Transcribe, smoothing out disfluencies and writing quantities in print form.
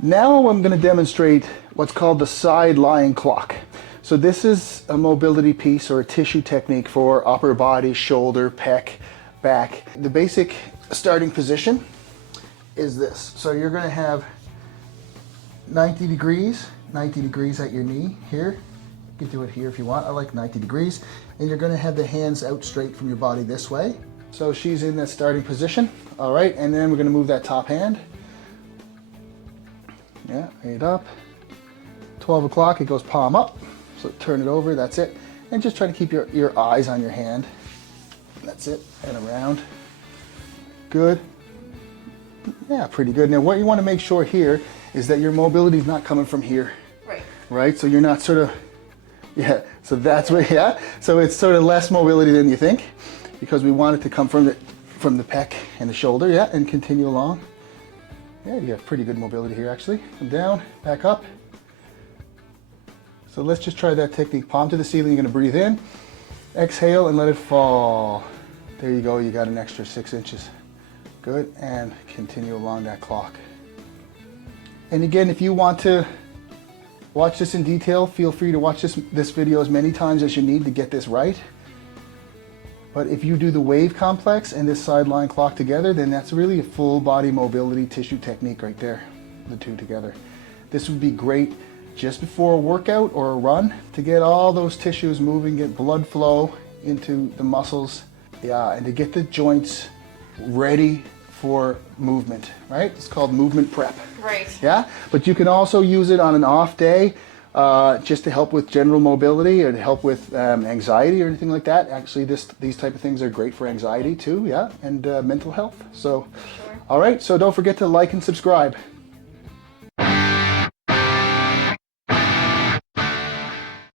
Now I'm going to demonstrate what's called the side lying clock. So this is a mobility piece or a tissue technique for upper body, shoulder, pec, back. The basic starting position is this. So you're going to have 90 degrees at your knee here. You can do it here if you want. I like 90 degrees. And you're going to have the hands out straight from your body this way. So she's in that starting position. All right, and then we're going to move that top hand. Yeah, 8 up. 12 o'clock, it goes palm up. So turn it over, that's it. And just try to keep your eyes on your hand. That's it, and around. Good. Yeah, pretty good. Now what you want to make sure here is that your mobility is not coming from here. Right. Right, so you're not sort of, yeah, so that's what, yeah. So it's sort of less mobility than you think, because we want it to come from the pec and the shoulder, yeah, and continue along. Yeah, you have pretty good mobility here actually. Come down, back up. So let's just try that technique. Palm to the ceiling, you're gonna breathe in, exhale and let it fall. There you go, you got an extra 6 inches. Good, and continue along that clock. And again, if you want to watch this in detail, feel free to watch this video as many times as you need to get this right. But if you do the wave complex and this side lying clock together, then that's really a full body mobility tissue technique right there, the two together. This would be great just before a workout or a run to get all those tissues moving, get blood flow into the muscles, yeah, and to get the joints ready for movement, right? It's called movement prep. Right. Yeah, but you can also use it on an off day just to help with general mobility or to help with anxiety or anything like that. Actually, these type of things are great for anxiety too, yeah, and mental health. So, Sure. All right, so don't forget to like and subscribe.